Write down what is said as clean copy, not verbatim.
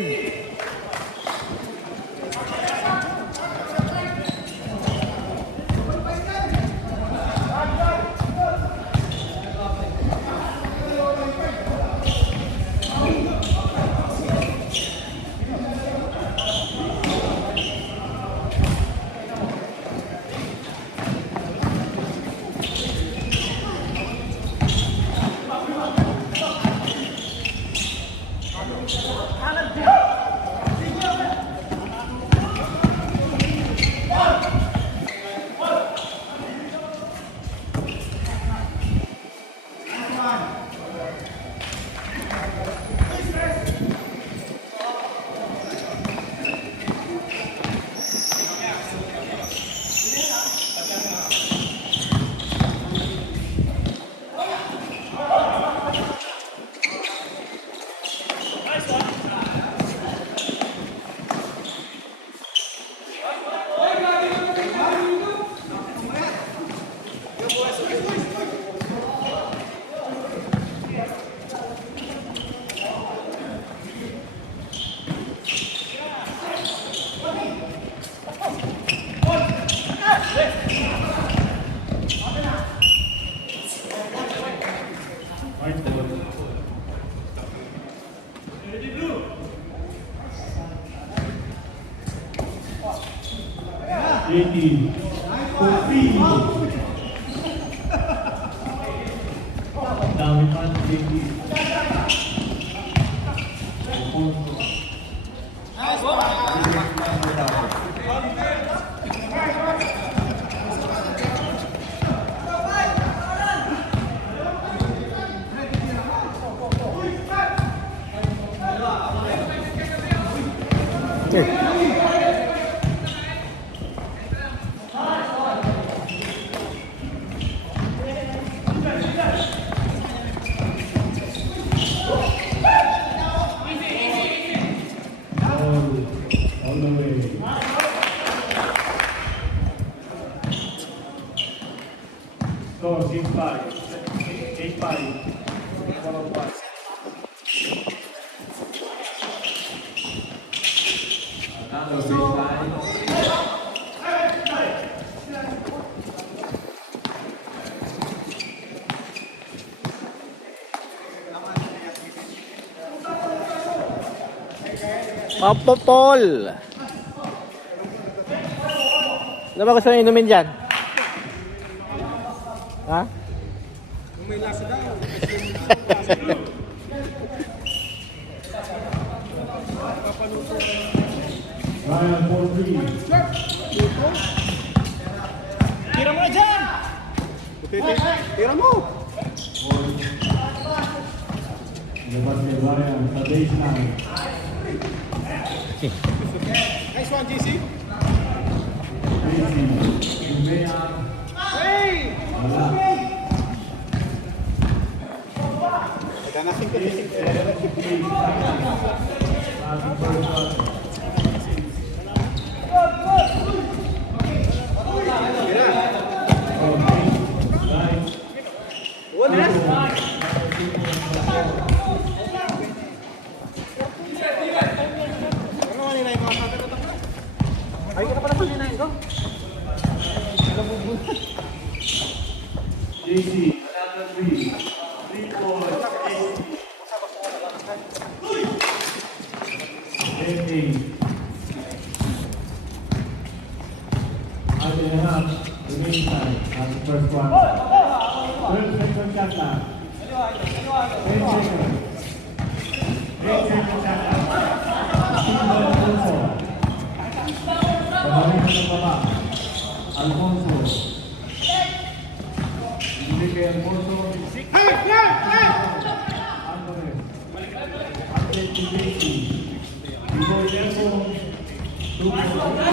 Jason. JT, Coutinho. Dami pa ng JT. All the way. Score 6-5. 8-5. Another 6-5. Mapopol. Ano ba gusto nyo inumin dyan? Ha? Kung may lasa daw. Ryan 4-3. Tira mo na dyan! Tira mo! Labas ni Ryan sa baseline. Nice one, JC. JT, Jumea. Hey! Wala. Naganasin ko din. Ay, ka na pala pag-inayin ko. JT, another 3. 3-4. JT. Out and a half. Remaining time. That's the first one. 12 seconds shot clock. 10 seconds. 8 seconds shot clock. Alfonso. Pabalik sa baba. Alfonso. Hindi kay Alfonso. Alvarez. Update to JT. Before tempo. 2 points.